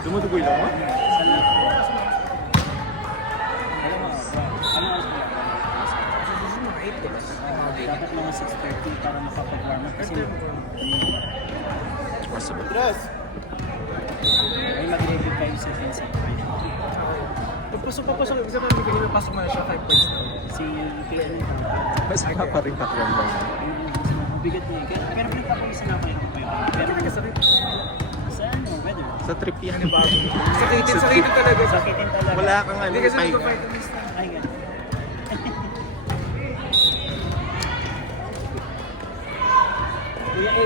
Dumudugoy lang mo? Dapat mga 6:30 para makapag-warm up kasi ay mag-review 5 seconds. Pagpasok, ibig sabihin may kanina pasok na siya 5 points na. Si PN Mas ka pa rin patron ba? bigat niya. Pero pinagpapawisan ako yung kayo. Pero sa ano, weather? Sa trip yan. Sakitin talaga. Sakitin talaga. Wala kang ano, Hindi kasi pahinga. nagpa-vitamins na. Ay, ganun. Kuya A.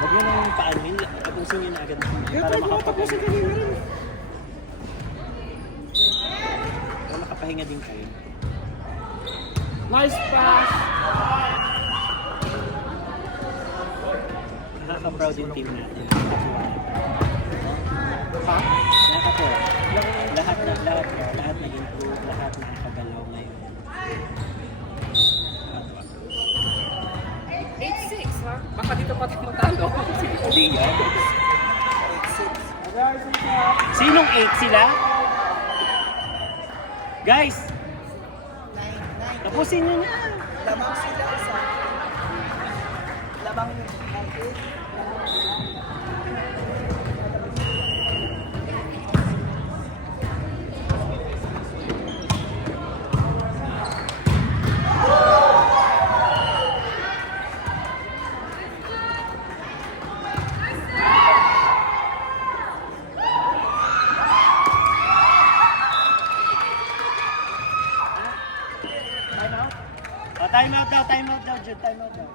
Huwag mo nang paanin. Tapusin nyo na agad. Para Tapusin kanina rin. para makapahinga din kayo. Nice pass! Nakaka-proud yung team natin. Ha? Nakaka-proud. Lahat nag-improve, lahat nakakagalaw ngayon. 8-6 ha? Baka dito pa tayo matalo. Hindi yan. Sinong 8 sila? Guys! Tapusin nyo na! Lamang sila sa labang natin. Time out daw, Jude. Time out daw.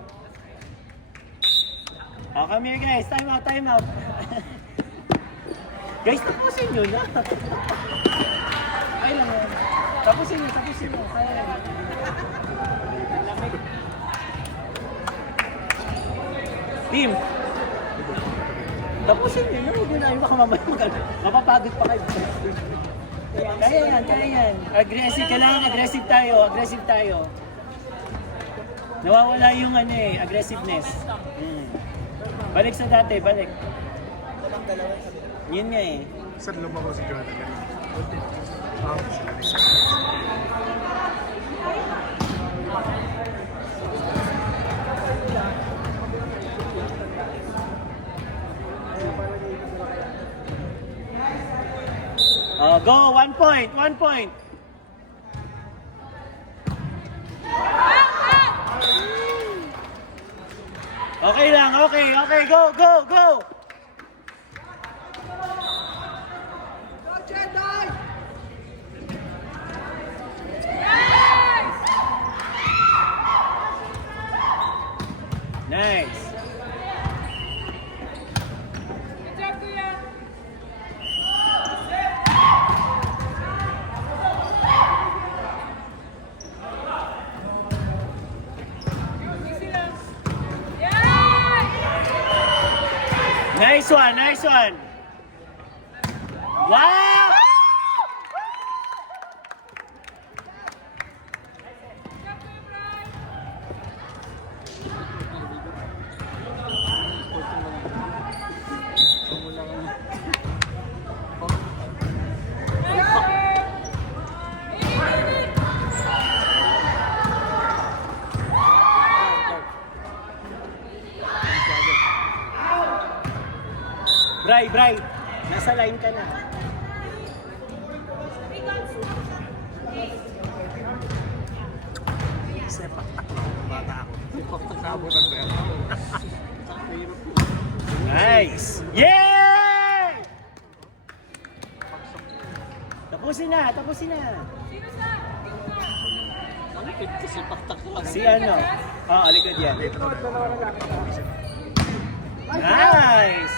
Oh, come here guys. Time out. Guys, tapusin nyo na. Ay lang yan. Tapusin nyo. Kaya yan. Lamig. Team. Tapusin nyo na. Huwag nyo na. Baka mamaya mapapagod pa kayo. Kaya yan. Aggressive tayo. Nawawala yung aggressiveness. Balik sa dati, balik. Yun nga eh. Saan lumabaw si Jonathan kanina? Oh, go! 1 point! Okay lang, okay, go! Nice! Nice one! Wow! Bray, nasa line ka na. Sepak takraw, bata ako. Sepak takraw ng pera. Nice! Yeah! Tapusin na. Si ano? Alikod yan. Nice!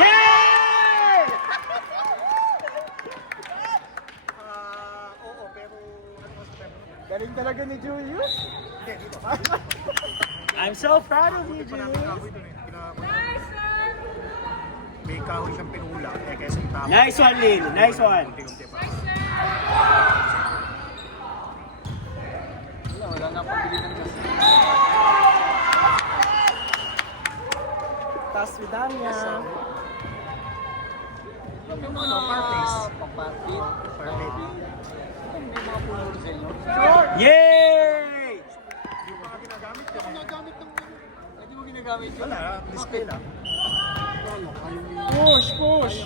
Yay! Oo, pero ano mas galing talaga ni Julius. I'm so proud of you, Julius. May kahoy siyang pinula, kaya sa itama. Nice one, Lil. Nice one. Unti-unti pa. Yay! Wala, display lang. Push, push!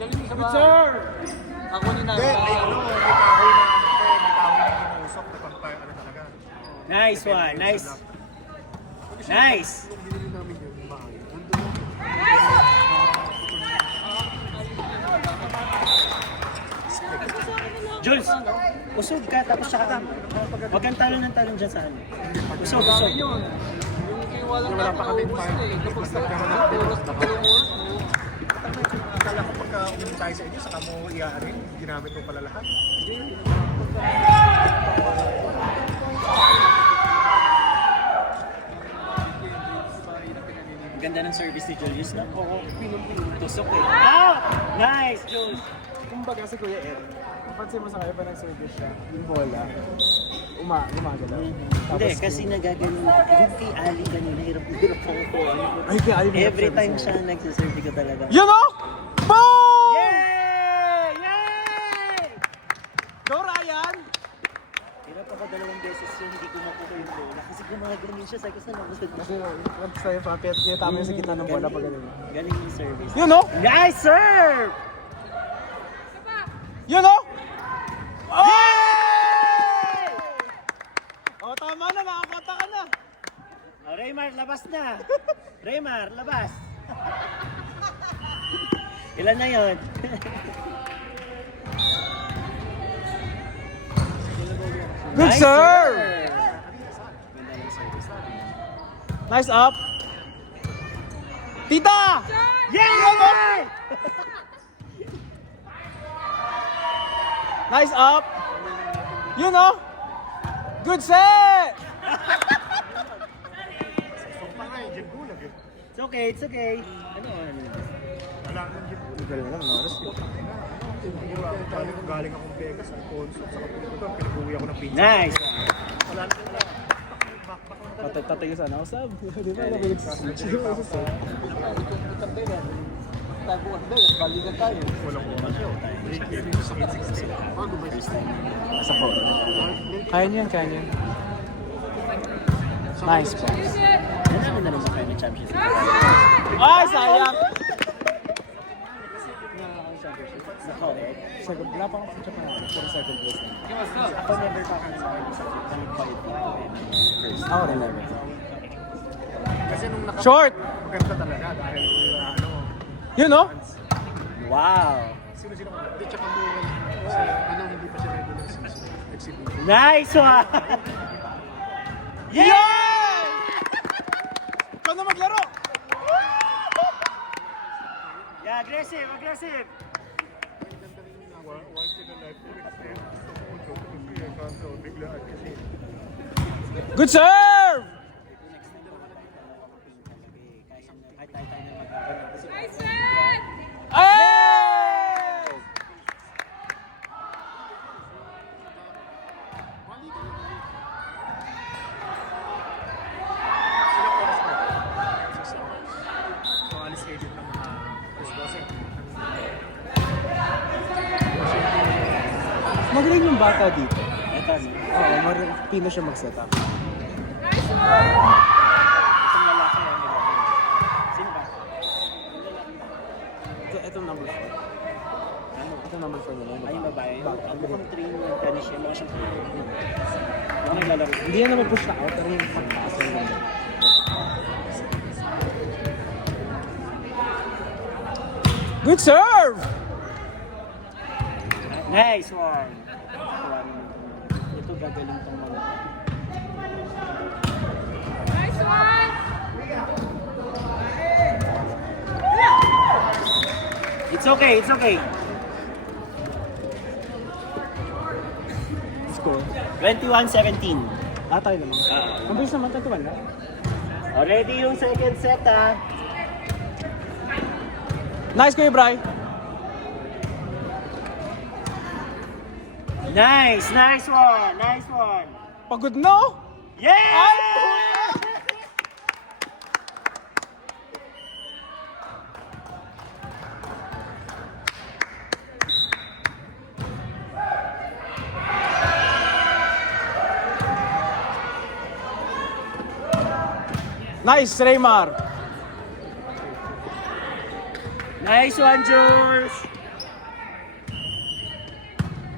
Good sir! Ako ni Hindi, may ano, may kahoy na inuusok na pang ano talaga. Nice one, nice. Nice! Jules, usog ka tapos saka huwag kang talon ng talon dyan sa ano. Usog, usog. Wala pa kami kapag akala ko pagka uminom tayo sa inyo, saka mo iaarin, ginamit mo pala lahat. Ganda ng service ni Julius, no? Oo, tusok eh. Ah! Nice, Jules! Kumbaga si Kuya Ed, napansin mo sa kanya pa nag-service siya, yung bola, gumagalaw. Hindi, kasi nagaganon. Yung kay Ali kanina, hirap ako. Ay, kaya Ali may Every nag-service time mo. siya nagsaserve ko talaga. Yun o! Boom! Yay! Yay! Go, Ryan! Hirap ako 2 beses yung hindi ko makuha yung bola. Kasi gumaganon siya. Sabi ko saan ako Kasi, once tayo papit, kaya tama yung sa gitna ng bola pag ganun. Galing yung service. Yun o! Nice serve! Yun o! Oh! Oh, tama na, makakota ka na. Oh, Raymar, labas na. Raymar, labas. Ilan na yun? Good Nice serve! Ganda ng service natin. Nice up! Tita! Yay! Nice up! Yun o! Good set! It's okay, it's okay. Ano? Galing akong Vegas, consult sa kapatid, pinag-uwi ako ng pizza. Nice! Tatay sana ako, Sab. Di ba? Nag-switch. Taguan ba? Balikan tayo. Asa po. Kaya niyan, kaya niyan. Nice po. Ano naman na naman kayo ng championship? Ay, sayang! Sa college? Second, wala pa akong future pa natin. Pero second place na. Ako never pa ako nag-qualify first. Ako rin never. Kasi nung Short! maganda talaga dahil ano, Yun o! Wow! sino-sino ka. Hindi, tsaka mura. Kasi ano, hindi pa siya regular season. Exhibition. Nice one! Yeah! Ikaw na maglaro! Yeah, aggressive, aggressive! Once in a lifetime experience. Gusto ko kasi kaso biglaan kasi. Good serve! Ay! Ilang oras ba? 6 hours. So, alis kayo dito ng mga first bossing. Magaling yung bata dito. Ito, no? Oo, Pino siya mag-set up. Isang lalaki na nila. Sino ba? Ito number 4. Ano? Ito number 4 nila. Ay, yung babae. Ang mukhang train ng tennis siya. Mukha siyang train. Mukhang naglalaro. Hindi yan naman push na out, pero yung pagtaas yung ganda. Good serve! Nice one! Ito gagaling tong mga. Nice one! It's okay, it's okay. Score. 21-17. Tayo naman. Ang bilis naman, tatuan na. Already yung second set, ah. Nice Kuya Bri. Nice, nice one, nice one. Pagod no? Yeah! Nice, Raymar. Nice one, Jules.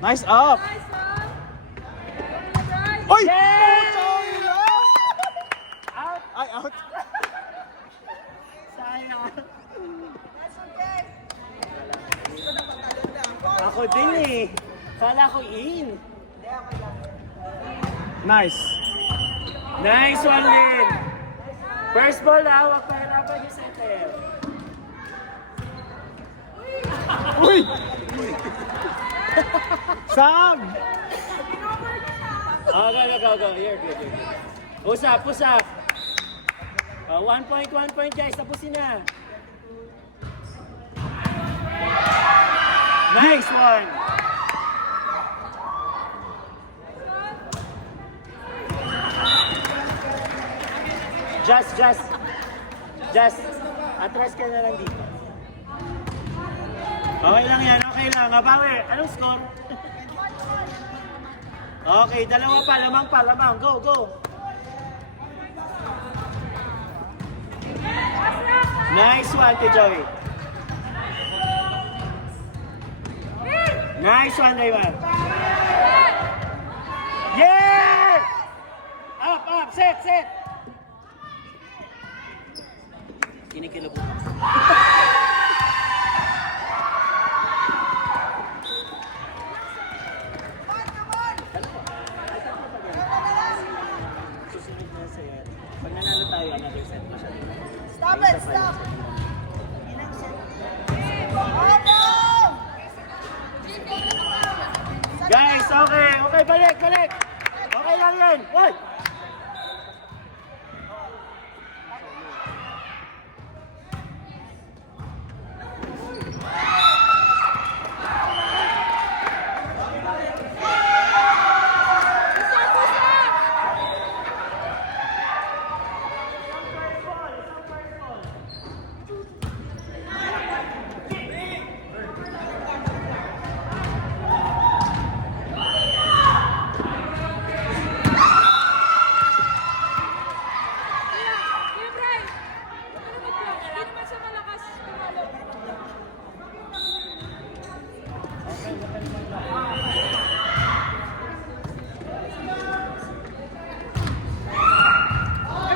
Nice up. Nice one. Bryce. Oy! Yay! Out. Ay, out. Sayang. Ako din eh. Kala ko in. Nice. Nice one, Lin. First ball na, huwag pahirapan yung center. Uy! Sam! Oh, go. Here, good. Push up. 1 point guys, tapusin na. Nice one. Just. Atras ka na lang dito. Okay lang yan, okay lang. Mabawi. Anong score? Okay, dalawa pa. Lamang. Go. Nice one to Joey. Nice one, Rayman. Yeah! Up, set. Kinikilabot. Susunod na set. Pag nanalo tayo, another set pa siya. Stop. Guys, okay, balik. Okay lang yan. Hoy! Kuya Bryce. Hindi naman siya malakas tumalo.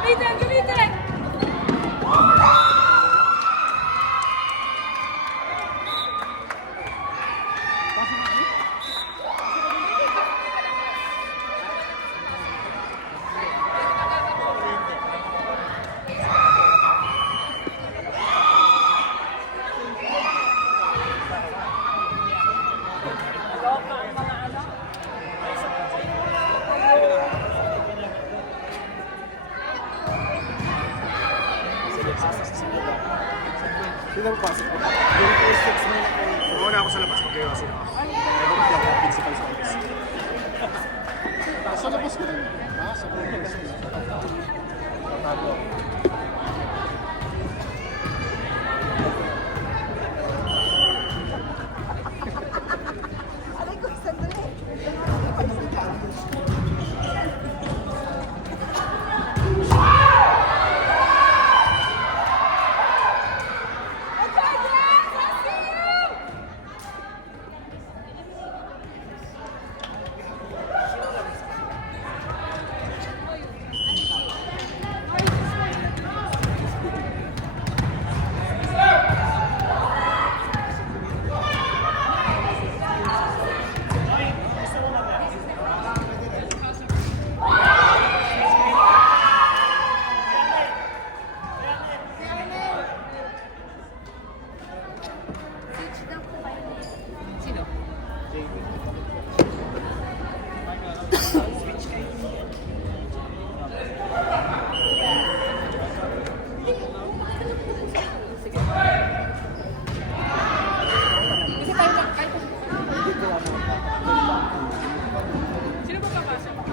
Gamitin! Sino ba pasok ko? Yung first six na Muna ako sa labas, mag-iwa sila. principal sa office. Sa labas ko rin. Sa labas. Tago.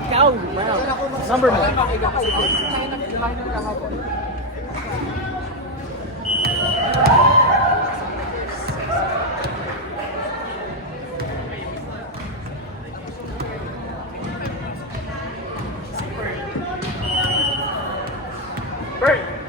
Ikaw! Number mo. Bird!